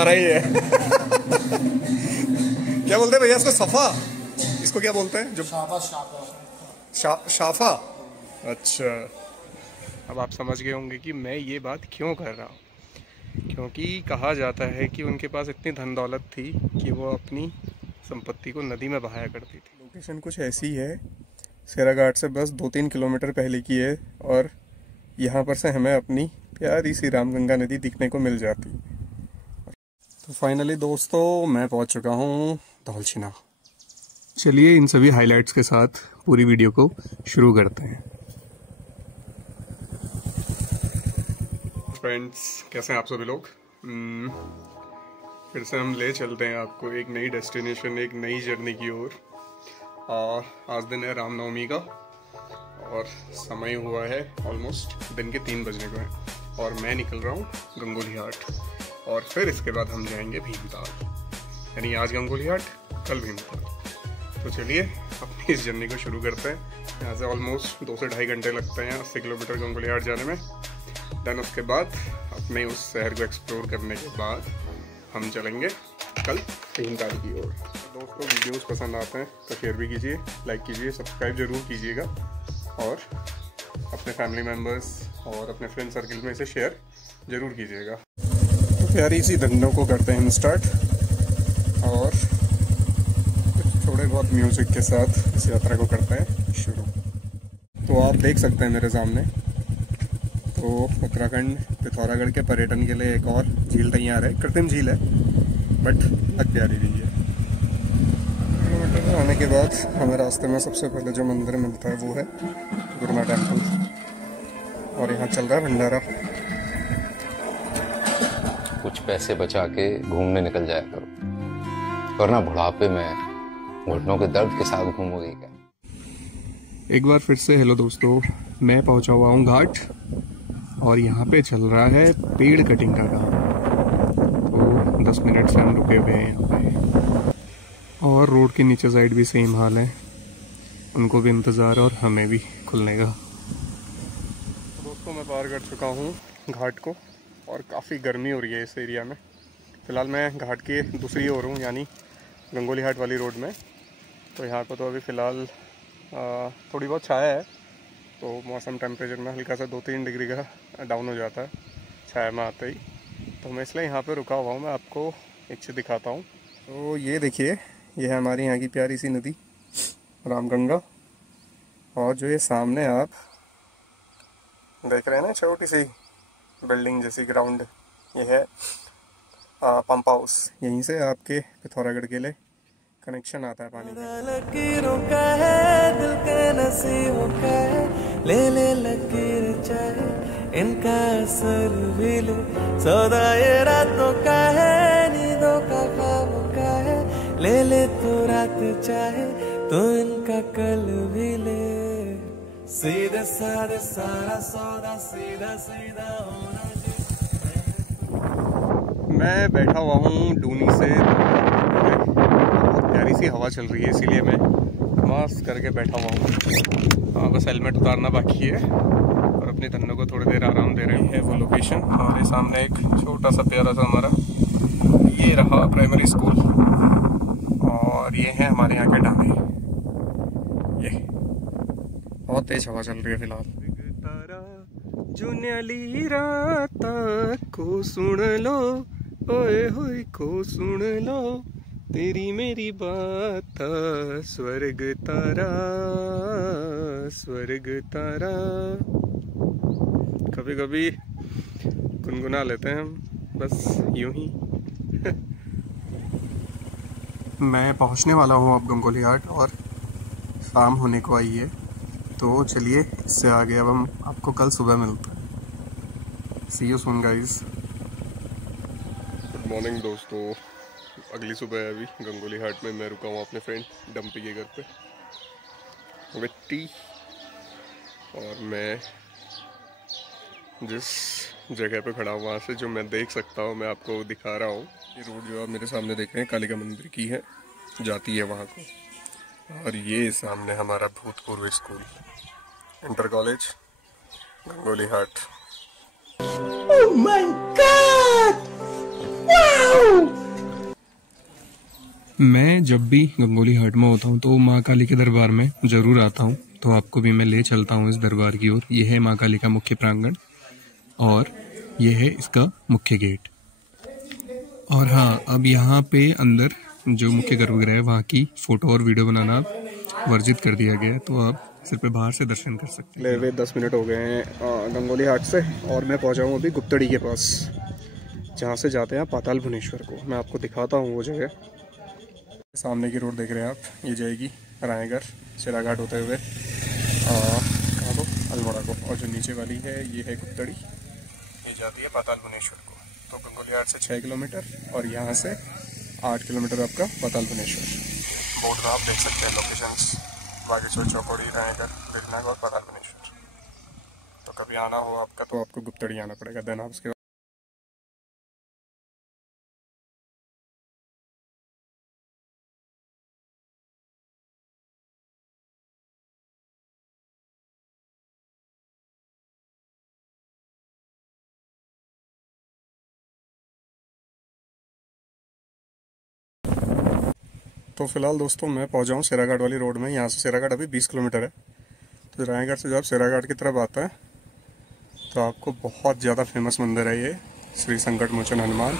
हमारा ही है। क्या बोलते हैं भैया इसको? सफा? इसको क्या बोलते हैं? जो शाफा। अच्छा, अब आप समझ गए होंगे कि मैं ये बात क्यों कर रहा हूँ। क्योंकि कहा जाता है कि उनके पास इतनी धन दौलत थी कि वो अपनी संपत्ति को नदी में बहाया करती थी। लोकेशन कुछ ऐसी है, सेराघाट से बस 2-3 किलोमीटर पहले की है, और यहाँ पर से हमें अपनी प्यारी सी रामगंगा नदी दिखने को मिल जाती। तो फाइनली दोस्तों मैं पहुँच चुका हूँ धौलछिना। चलिए इन सभी हाइलाइट्स के साथ पूरी वीडियो को शुरू करते हैं। फ्रेंड्स, कैसे हैं आप सभी लोग? फिर से हम ले चलते हैं आपको एक नई डेस्टिनेशन, एक नई जर्नी की ओर। आज दिन है रामनवमी का और समय हुआ है ऑलमोस्ट दिन के 3 बजने को है, और मैं निकल रहा हूँ गंगोली हाट, और फिर इसके बाद हम जाएंगे भीमताल। यानी आज गंगोली हाट, कल भीमताल। तो चलिए अपनी इस जर्नी को शुरू करते हैं। यहाँ से ऑलमोस्ट 2 से 2.5 घंटे लगते हैं 80 किलोमीटर गंगोली हाट जाने में। देन उसके बाद अपने उस शहर को एक्सप्लोर करने के बाद हम चलेंगे कल भीमताल की ओर। दोस्तों वीडियोस पसंद आते हैं तो शेयर भी कीजिए, लाइक कीजिए, सब्सक्राइब जरूर कीजिएगा, और अपने फैमिली मेम्बर्स और अपने फ्रेंड सर्किल में इसे शेयर जरूर कीजिएगा। तो प्यारी सी धंधों को करते हैं हम स्टार्ट, और थोड़े बहुत म्यूजिक के साथ इस यात्रा को करते हैं शुरू। तो आप देख सकते हैं मेरे सामने, तो उत्तराखंड पिथौरागढ़ के पर्यटन के लिए एक और झील तैयार है। कृत्रिम झील है बट लग प्यारी रही है। किलोमीटर आने के बाद हमें रास्ते में सबसे पहले जो मंदिर मिलता है वो है गुरुना टेम्पल, और यहाँ चल रहा है भंडारा। कुछ पैसे बचा के घूमने निकल जाया करो, वरना बुढ़ापे में घुटनों के दर्द के साथ घूमोगे क्या? एक बार फिर से हेलो दोस्तों, मैं पहुंचा हुआ हूँ घाट, और यहाँ पे चल रहा है पेड़ कटिंग का काम। तो 10 मिनट से हम रुके हुए हैं यहाँ पे, और रोड के नीचे साइड भी सेम हाल है, उनको भी इंतज़ार और हमें भी खुलने का। तो दोस्तों मैं पार कर चुका हूँ घाट को, और काफ़ी गर्मी हो रही है इस एरिया में। फ़िलहाल मैं घाट की दूसरी ओर हूँ, यानी गंगोली हाट वाली रोड में। तो यहाँ को तो अभी फ़िलहाल थोड़ी बहुत छाया है, तो मौसम टेम्परेचर में हल्का सा 2-3 डिग्री का डाउन हो जाता है छाया में आते ही। तो मैं इसलिए यहाँ पे रुका हुआ हूँ, मैं आपको एक चीज़ दिखाता हूँ। तो ये देखिए, ये है हमारी यहाँ की प्यारी सी नदी रामगंगा, और जो ये सामने आप देख रहे हैं ना, छोटी सी बिल्डिंग जैसी ग्राउंड, ये है पंप हाउस। यहीं से आपके पिथौरागढ़ के लिए कनेक्शन आता है पानी का। दिल के नसीबों का है, ले लकीर चाहे इनका असर भी ले, सौदा ये रातों का है, नींदों का ख्वाबों का है, ले तो रात चाहे तो इनका कल भी ले, सीधे साधे सारा सौदा सीधा सीधा होना। मैं बैठा हुआ हूँ डूनी से, बहुत प्यारी सी हवा चल रही है, इसीलिए मैं मास्क करके बैठा हुआ हूँ। हाँ, बस हेलमेट उतारना बाकी है, और अपने धन्नों को थोड़ी देर आराम दे रही है वो लोकेशन। हमारे सामने एक छोटा सा प्यारा सा हमारा ये रहा प्राइमरी स्कूल, और ये है हमारे यहाँ के ढाबे। ये बहुत तेज हवा चल रही है फिलहाल। जुन्याली रात को सुन लो, ओए होए को सुन लो, तेरी मेरी बात, स्वर्ग तारा स्वर्ग तारा। कभी कभी गुनगुना लेते हैं हम, बस यूं ही। मैं पहुंचने वाला हूं अब गंगोली हाट, और शाम होने को आई है, तो चलिए इससे आगे अब हम आपको कल सुबह मिलते हैं। See you soon guys. Good morning दोस्तों, अगली सुबह है अभी गंगोली हाट में। मैं रुका हूँ अपने फ्रेंड डम्पी के घर पे विद टी, और मैं जिस जगह पे खड़ा हूँ वहाँ से जो मैं देख सकता हूँ मैं आपको दिखा रहा हूँ। ये रोड जो आप मेरे सामने देख रहे हैं कालिका मंदिर की है, जाती है वहाँ को, और ये सामने हमारा भूतपूर्व school inter college Gangoli Hat. Oh my God! मैं जब भी गंगोली हाट में होता हूँ तो माँ काली के दरबार में जरूर आता हूँ, तो आपको भी मैं ले चलता हूँ इस दरबार की ओर। यह है माँ काली का मुख्य प्रांगण और यह है इसका मुख्य गेट। और हाँ, अब यहाँ पे अंदर जो मुख्य गर्भगृह है वहाँ की फोटो और वीडियो बनाना वर्जित कर दिया गया है, तो आप सिर्फ बाहर से दर्शन कर सकते हैं। ले 10 मिनट हो गए हैं गंगोली हाट से और मैं पहुँचा हूँ अभी गुप्तड़ी के पास, जहाँ से जाते हैं पाताल भुवनेश्वर को। मैं आपको दिखाता हूँ वो जगह। सामने की रोड देख रहे हैं आप, ये जाएगी रायगढ़ सिराघाट होते हुए कहाँ को अल्मोड़ा को, और जो नीचे वाली है ये है गुप्तड़ी, ये जाती है पाताल भुवनेश्वर को। तो गंगोली हाट से 6 किलोमीटर और यहाँ से 8 किलोमीटर आपका पाताल भुवनेश्वर। बोर्ड में आप देख सकते हैं लोकेशंस, बागेश्वर, चौकोड़ी, रायगढ़, बिरनाग और पाताल भुवनेश्वर। तो कभी आना हो आपका तो आपको गुप्तड़ी आना पड़ेगा। देन आप उसके तो फिलहाल दोस्तों मैं पहुंचा हूँ सिराघाट वाली रोड में। यहाँ से सिराघाट अभी 20 किलोमीटर है। तो रायगढ़ से जब आप सिराघाट की तरफ आता है तो आपको बहुत ज़्यादा फेमस मंदिर है ये श्री संकट मोचन हनुमान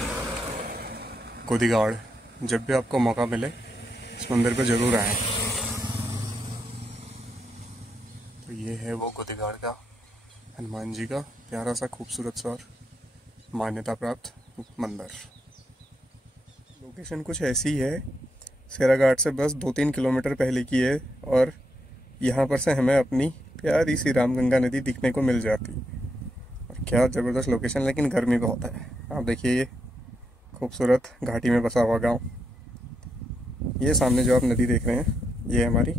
गोदीगाड़। जब भी आपको मौका मिले इस मंदिर पे ज़रूर आएँ। तो ये है वो गोदीगाड़ का हनुमान जी का प्यारा सा खूबसूरत सा मान्यता प्राप्त मंदिर। लोकेशन कुछ ऐसी है, सिराघाट से बस 2-3 किलोमीटर पहले की है और यहाँ पर से हमें अपनी प्यारी सी रामगंगा नदी दिखने को मिल जाती। और क्या ज़बरदस्त लोकेशन, लेकिन गर्मी बहुत है। आप देखिए ये खूबसूरत घाटी में बसा हुआ गांव। ये सामने जो आप नदी देख रहे हैं ये है हमारी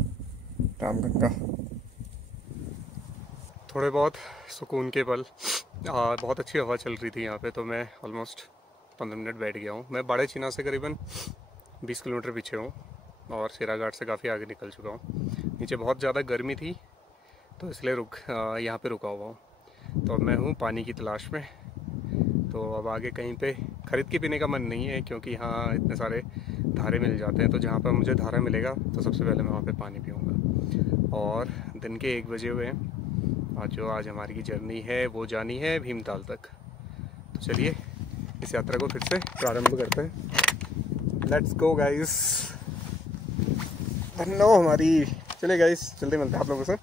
रामगंगा। थोड़े बहुत सुकून के पल, बहुत अच्छी हवा चल रही थी यहाँ पे, तो मैं ऑलमोस्ट 15 मिनट बैठ गया हूँ। मैं बाड़े चीना से करीबन 20 किलोमीटर पीछे हूँ और सिराघाट से काफ़ी आगे निकल चुका हूँ। नीचे बहुत ज़्यादा गर्मी थी तो इसलिए यहाँ पे रुका हुआ हूँ। तो अब मैं हूँ पानी की तलाश में। तो अब आगे कहीं पे ख़रीद के पीने का मन नहीं है क्योंकि यहाँ इतने सारे धारे मिल जाते हैं। तो जहाँ पर मुझे धारा मिलेगा तो सबसे पहले मैं वहाँ पे पानी पीऊँगा। और दिन के 1 बजे हुए हैं और जो आज हमारी की जर्नी है वो जानी है भीमताल तक। तो चलिए इस यात्रा को फिर से प्रारंभ करते हैं। Let's go guys. धन्यवाद हमारी। चलिए गाइस जल्दी मिलते हैं आप लोगों से,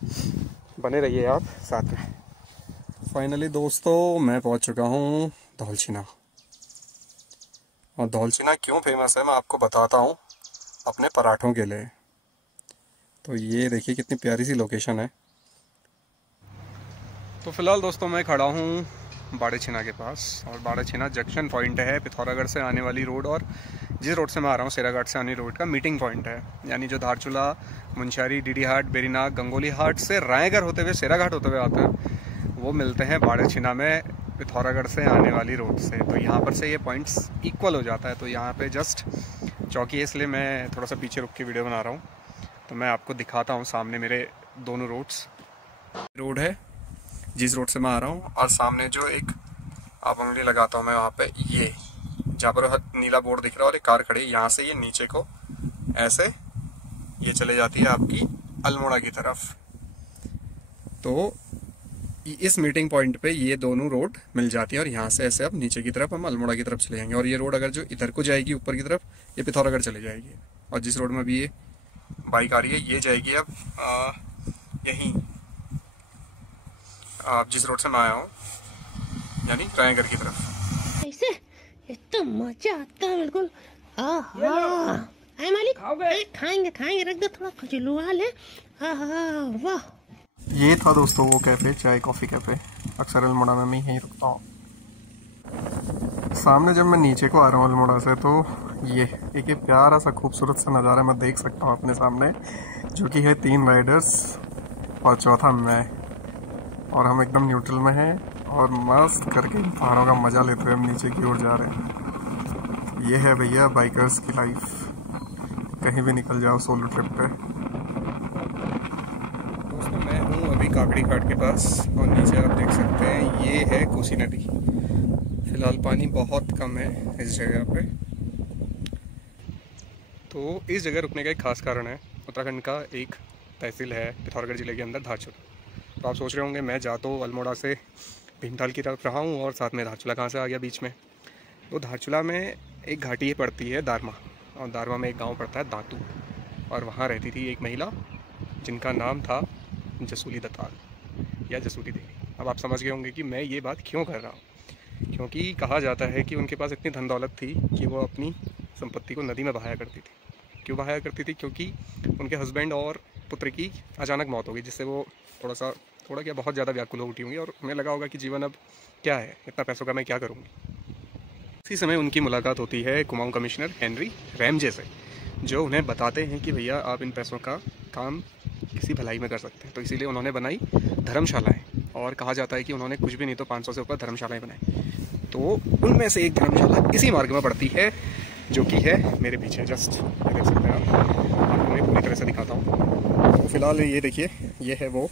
बने रहिए आप साथ में। फाइनली दोस्तों मैं पहुंच चुका हूं धौलछिना। और धौलछिना क्यों फेमस है मैं आपको बताता हूं, अपने पराठों के लिए। तो ये देखिए कितनी प्यारी सी लोकेशन है। तो फिलहाल दोस्तों मैं खड़ा हूं बाड़े छिना के पास और बाड़े छिना जंक्शन पॉइंट है पिथौरागढ़ से आने वाली रोड और जिस रोड से मैं आ रहा हूँ सिराघाट से आने रोड का मीटिंग पॉइंट है। यानी जो धारचूला, मुंशियारी, डीडी हाट, बेरीनाग, गंगोली हाट से रायगढ़ होते हुए सिराघाट होते हुए आते हैं, वो मिलते हैं बाड़े छिना में पिथौरागढ़ से आने वाली रोड से। तो यहाँ पर से ये पॉइंट्स इक्वल हो जाता है। तो यहाँ पे जस्ट चौकी है इसलिए मैं थोड़ा सा पीछे रुक के वीडियो बना रहा हूँ। तो मैं आपको दिखाता हूँ सामने मेरे दोनों रोड है जिस रोड से मैं आ रहा हूँ, और सामने जो एक आप उंगली लगाता हूँ मैं वहाँ पे, ये जहाँ पर नीला बोर्ड दिख रहा है और एक कार खड़ी है, यहाँ से ये नीचे को ऐसे ये चले जाती है आपकी अल्मोड़ा की तरफ। तो इस मीटिंग पॉइंट पे ये दोनों रोड मिल जाती है और यहाँ से ऐसे अब नीचे की तरफ हम अल्मोड़ा की तरफ चले जाएंगे। और ये रोड अगर जो इधर को जाएगी ऊपर की तरफ, ये पिथौरागढ़ चले जाएगी। और जिस रोड में अभी ये बाइक आ रही है ये जाएगी अब यहीं आप जिस रोड से मैं आया हूँ यानी रायगढ़ की तरफ। ऐसे इतना मजा आता है बिल्कुल। मालिक खाएंगे रख दो थोड़ा खजलुआ ले। वाह। ये था दोस्तों वो कैफे, चाय कॉफी कैफे। अक्सर अल्मोड़ा में मैं यहीं रुकता हूँ। सामने जब मैं नीचे को आ रहा हूँ अल्मोड़ा से तो ये एक प्यारा सा खूबसूरत सा नज़ारा मैं देख सकता हूँ अपने सामने, जो कि है 3 राइडर्स और चौथा मैं। और हम एकदम न्यूट्रल में हैं और मस्त करके पहाड़ों का मजा लेते हुए हम नीचे की ओर जा रहे हैं। ये है भैया बाइकर्स की लाइफ, कहीं भी निकल जाओ सोलो ट्रिप पे। दोस्तों मैं हूँ अभी काकड़ी घाट के पास और नीचे आप देख सकते हैं ये है कोसी नदी। फिलहाल पानी बहुत कम है इस जगह पे। तो इस जगह रुकने का एक खास कारण है, उत्तराखंड का एक तहसील है पिथौरागढ़ ज़िले के अंदर धारचूला। तो आप सोच रहे होंगे मैं जा तो अल्मोड़ा से भीमताल की तरफ रहा हूँ और साथ में धारचूला कहाँ से आ गया बीच में। तो धारचूला में एक घाटी पड़ती है दारमा, और दारमा में एक गांव पड़ता है दातू, और वहाँ रहती थी एक महिला जिनका नाम था जसूली दत्ताल या जसूली देवी। अब आप समझ गए होंगे कि मैं ये बात क्यों कर रहा हूँ, क्योंकि कहा जाता है कि उनके पास इतनी धन दौलत थी कि वो अपनी संपत्ति को नदी में बहाया करती थी। क्यों बहाया करती थी? क्योंकि उनके हस्बैंड और पुत्र की अचानक मौत हो गई, जिससे वो थोड़ा क्या बहुत ज़्यादा व्याकुल हो उठी होंगी और उन्हें लगा होगा कि जीवन अब क्या है, इतना पैसों का मैं क्या करूँगी। इसी समय उनकी मुलाकात होती है कुमाऊं कमिश्नर हेनरी रैमजे से, जो उन्हें बताते हैं कि भैया आप इन पैसों का काम किसी भलाई में कर सकते हैं। तो इसीलिए उन्होंने बनाई धर्मशालाएँ, और कहा जाता है कि उन्होंने कुछ भी नहीं तो 500 से ऊपर धर्मशालाएँ बनाई। तो उनमें से एक धर्मशाला इसी मार्ग में पड़ती है, जो कि है मेरे पीछे जस्ट देख सकते हैं आप। आपको मैं पूरी तरह से दिखाता हूँ। तो फिलहाल ये देखिए, ये है वो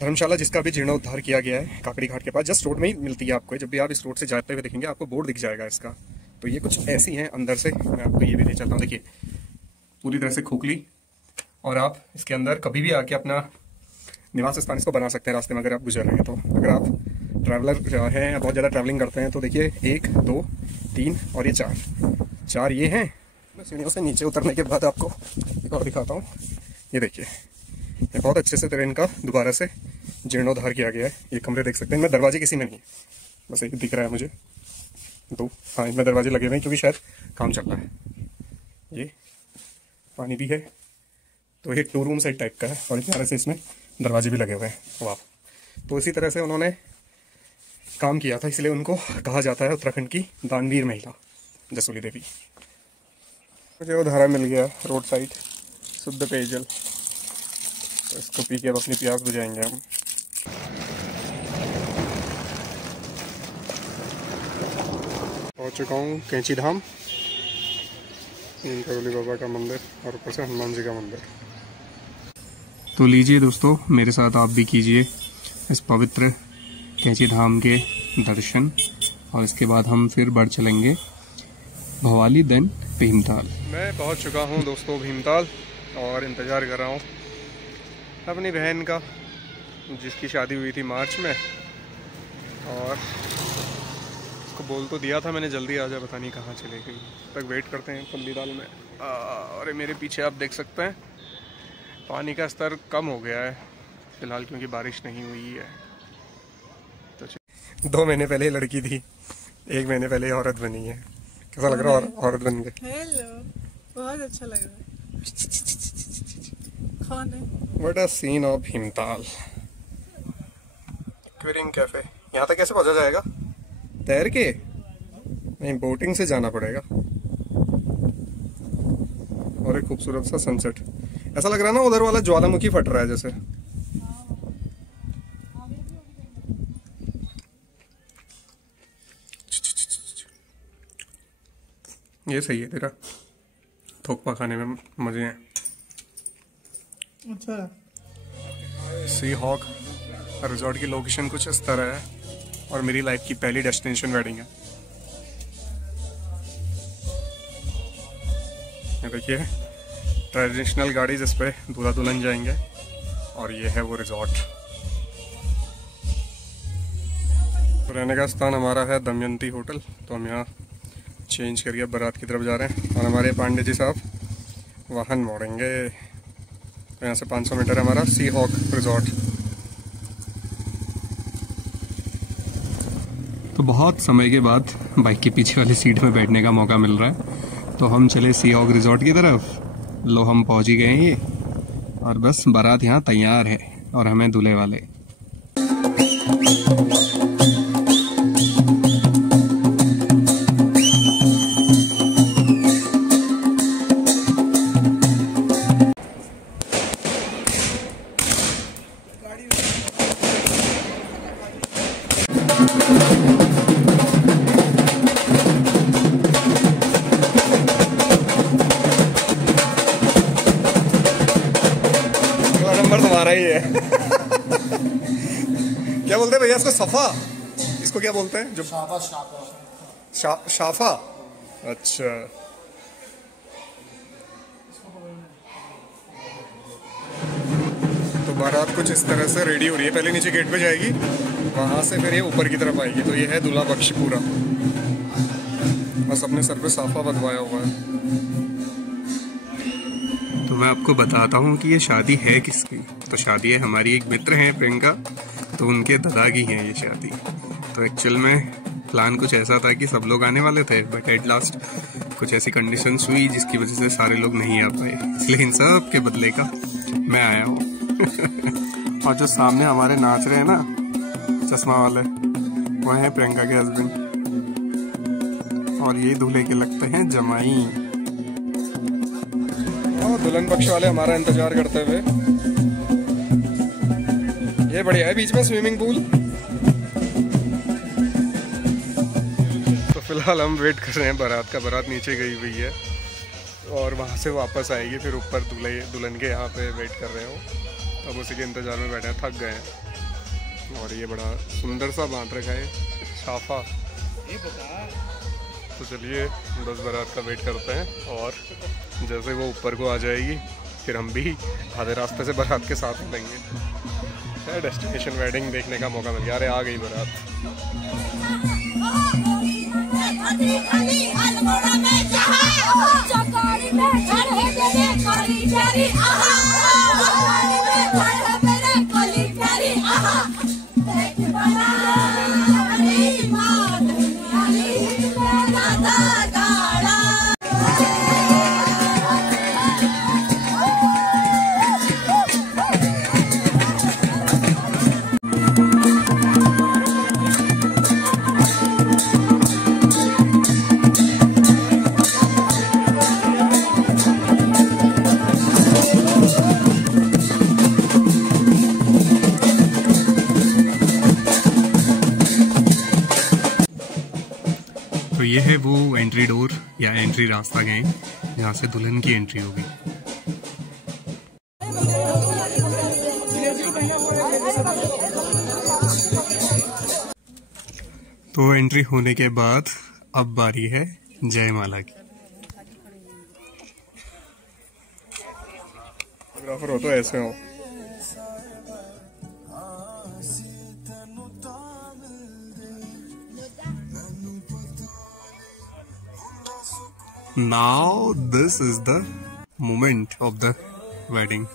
धर्मशाला जिसका भी जीर्णोद्धार किया गया है, काकड़ी घाट के पास। जस्ट रोड में ही मिलती है आपको, जब भी आप इस रोड से जाते हुए देखेंगे आपको बोर्ड दिख जाएगा इसका। तो ये कुछ ऐसी हैं अंदर से, मैं आपको ये भी ले चलता हूँ। देखिए पूरी तरह से खोखली, और आप इसके अंदर कभी भी आके अपना निवास स्थान इसको बना सकते हैं रास्ते में अगर आप गुजर रहे हैं तो। अगर आप ट्रैवलर हैं या बहुत ज़्यादा ट्रैवलिंग करते हैं तो देखिए 1 2 3 और ये 4 ये हैं। मैं सीढ़ियों से नीचे उतरने के बाद आपको एक और दिखाता हूँ। ये देखिए, ये बहुत अच्छे से ट्रेन का दोबारा से जीर्णोद्धार किया गया है। ये कमरे देख सकते हैं, इनमें दरवाजे किसी में नहीं है, बस एक दिख रहा है मुझे। तो हाँ, इनमें दरवाजे लगे हुए हैं क्योंकि शायद काम चल रहा है। ये पानी भी है, तो ये 2 रूम सेट टाइप का है, और इस तरह से इसमें दरवाजे भी लगे हुए हैं। वाह! तो इसी तरह से उन्होंने काम किया था, इसलिए उनको कहा जाता है उत्तराखंड की दानवीर महिला जसूली देवी। मुझे वो धारा मिल गया रोड साइड, शुद्ध पेयजल। तो इसको पी के अब अपनी प्यास बुझाएंगे हम। पहुँच चुका हूँ कैंची धाम, करोली बाबा का मंदिर और ऊपर से हनुमान जी का मंदिर। तो लीजिए दोस्तों, मेरे साथ आप भी कीजिए इस पवित्र कैंची धाम के दर्शन, और इसके बाद हम फिर बढ़ चलेंगे भवाली देन भीमताल। मैं पहुंच चुका हूं दोस्तों भीमताल, और इंतज़ार कर रहा हूं अपनी बहन का, जिसकी शादी हुई थी मार्च में। और उसको बोल तो दिया था मैंने जल्दी आ जा, पता नहीं कहाँ चले गई। तक वेट करते हैं पल्लीदाल में। और मेरे पीछे आप देख सकते हैं पानी का स्तर कम हो गया है फिलहाल, क्योंकि बारिश नहीं हुई है। तो 2 महीने पहले लड़की थी, 1 महीने पहले औरत बनी है। कैसा लग रहा है औरत बन के? हेलो, बहुत अच्छा लग रहा है। कौन है? What a scene of Bhimtal. Aquarium cafe, यहाँ तक कैसे पहुंचा जाएगा? तैर के? नहीं, बोटिंग से जाना पड़ेगा। और एक खूबसूरत सा सनसेट, ऐसा लग रहा है ना उधर वाला ज्वालामुखी फट रहा है जैसे। ये सही है तेरा, थोकपा खाने में मजे हैं। अच्छा, सी हॉक रिजॉर्ट की लोकेशन कुछ इस तरह है, और मेरी लाइफ की पहली डेस्टिनेशन वेडिंग है। ये देखिए ट्रेडिशनल गाड़ी जिस पे दूल्हा दुल्हन जाएंगे, और ये है वो रिजॉर्ट। तो रहने का स्थान हमारा है दमयंती होटल। तो हम यहाँ चेंज करके बारात की तरफ जा रहे हैं, और हमारे पांडे जी साहब वाहन मोड़ेंगे। तो यहाँ से 500 मीटर है हमारा सी हॉक रिजॉर्ट। तो बहुत समय के बाद बाइक के पीछे वाली सीट में बैठने का मौका मिल रहा है। तो हम चले सी हॉक रिजॉर्ट की तरफ। लो, हम पहुंच ही गए हैं ये, और बस बारात यहाँ तैयार है और हमें दूल्हे वाले। नंबर तुम्हारा ही है। क्या बोलते हैं भैया इसको? सफा इसको क्या बोलते हैं? जो शाफा। अच्छा, तो बारात कुछ इस तरह से रेडी हो रही है। पहले नीचे गेट पे जाएगी, वहां से फिर ये ऊपर की तरफ आएगी। तो ये है दूल्हा पक्ष पूरा, बस अपने सर पे साफा बंधवाया हुआ है। तो मैं आपको बताता हूँ कि ये शादी है किसकी। तो शादी है हमारी एक मित्र हैं प्रियंका, तो उनके दादा की है ये शादी। तो एक्चुअल में प्लान कुछ ऐसा था कि सब लोग आने वाले थे, बट एट लास्ट कुछ ऐसी कंडीशंस हुई जिसकी वजह से सारे लोग नहीं आ पाए, इसलिए इन सब के बदले का मैं आया हूँ। और जो सामने हमारे नाच रहे हैं ना चश्मा वाले, वो हैं प्रियंका के हस्बैंड, और ये दूल्हे के लगते हैं जमाई। और दुल्हन पक्ष वाले हमारा इंतजार करते हुए। ये बढ़िया है बीच में स्विमिंग पूल। तो फिलहाल हम वेट कर रहे हैं बारात का। बारात नीचे गई हुई है और वहाँ से वापस आएगी, फिर ऊपर दुल्हन के यहाँ पे वेट कर रहे हो। अब उसी के इंतजार में बैठे हैं, थक गए हैं। और ये बड़ा सुंदर सा बांध रखा है साफा। तो चलिए बस बारात का वेट करते हैं, और जैसे वो ऊपर को आ जाएगी फिर हम भी आधे रास्ते से बारात के साथ मिलेंगे। डेस्टिनेशन वेडिंग देखने का मौका मिल गया। अरे आ गई बारात। तो ये है वो एंट्री डोर या एंट्री रास्ता गए जहाँ से दुल्हन की एंट्री होगी। तो एंट्री होने के बाद अब बारी है जयमाला की। फोटोग्राफर हो तो ऐसे हो। Now this is the moment of the wedding.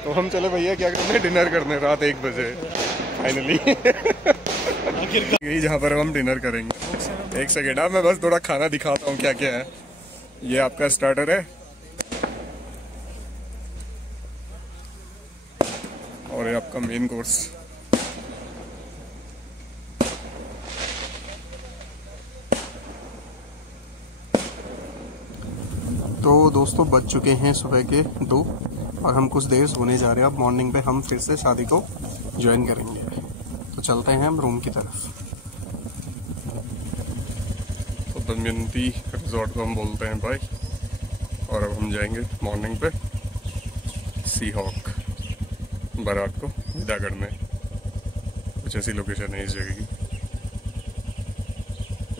तो हम चले भैया क्या करने, डिनर करने रात 1 बजे फाइनली। यही जहाँ पर हम डिनर करेंगे। 1 सेकेंड, मैं बस थोड़ा खाना दिखाता हूँ क्या क्या है। ये आपका स्टार्टर है और ये आपका मेन कोर्स। तो दोस्तों बज चुके हैं सुबह के 2 और हम कुछ देर सोने जा रहे हैं। अब मॉर्निंग पे हम फिर से शादी को ज्वाइन करेंगे। तो चलते हैं हम रूम की तरफ। तो दमयंती रिजॉर्ट को हम बोलते हैं भाई, और अब हम जाएंगे मॉर्निंग पे सी हॉक बारात को विदा करने। कुछ ऐसी लोकेशन है इस जगह की।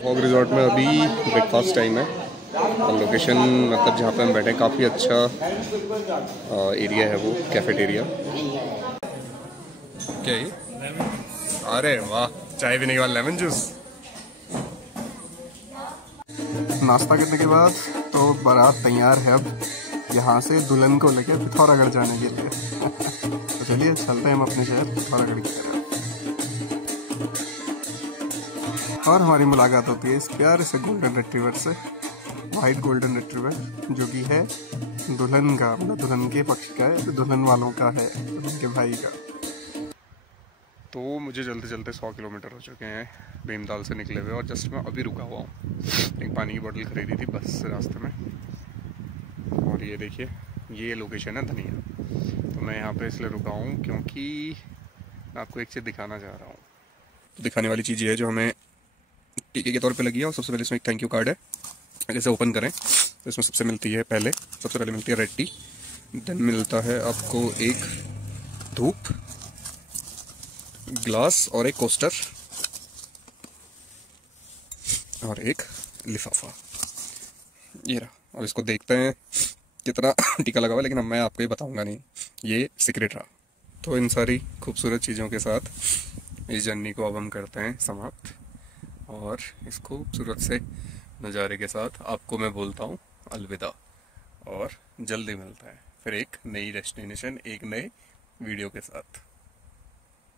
हॉक रिजॉर्ट में अभी ब्रेकफास्ट टाइम है और लोकेशन मतलब जहाँ पे हम बैठे काफ़ी अच्छा एरिया है, वो कैफेटेरिया। क्या ये? अरे वाह, चाय पीने के बाद लेमन जूस। नाश्ता करने के बाद तो बारात तैयार है अब यहाँ से दुल्हन को लेकर पिथौरागढ़ जाने के लिए। तो चलिए चलते हैं हम अपने शहर पिथौरागढ़ की तरफ। और हमारी मुलाकात होती है इस प्यारे से गोल्डन रिट्रीवर से, वाइट गोल्डन रिट्रीवर, जो कि है दुल्हन का, मतलब दुल्हन के पक्ष का है, दुल्हन वालों का है, दुल्हन के भाई का। तो मुझे चलते चलते 100 किलोमीटर हो चुके हैं भीमताल से निकले हुए, और जस्ट मैं अभी रुका हुआ हूँ। एक पानी की बोतल खरीदी थी बस रास्ते में। और ये देखिए, ये लोकेशन है धनिया। तो मैं यहाँ पे इसलिए रुका हूँ क्योंकि मैं आपको एक चीज़ दिखाना चाह रहा हूँ। तो दिखाने वाली चीज़ ये है जो हमें टीके के तौर पे लगी है। और सबसे पहले इसमें एक थैंक यू कार्ड है। अगर इसे ओपन करें तो इसमें सबसे पहले मिलती है रेड टी, देन मिलता है आपको एक धूप, ग्लास और एक कोस्टर और एक लिफाफा, ये रहा। और इसको देखते हैं कितना टीका लगा हुआ है, लेकिन अब मैं आपको ये बताऊंगा नहीं, ये सीक्रेट रहा। तो इन सारी खूबसूरत चीज़ों के साथ इस जर्नी को अब हम करते हैं समाप्त, और इस खूबसूरत से नज़ारे के साथ आपको मैं बोलता हूँ अलविदा। और जल्दी मिलता है फिर एक नई डेस्टिनेशन, एक नए वीडियो के साथ।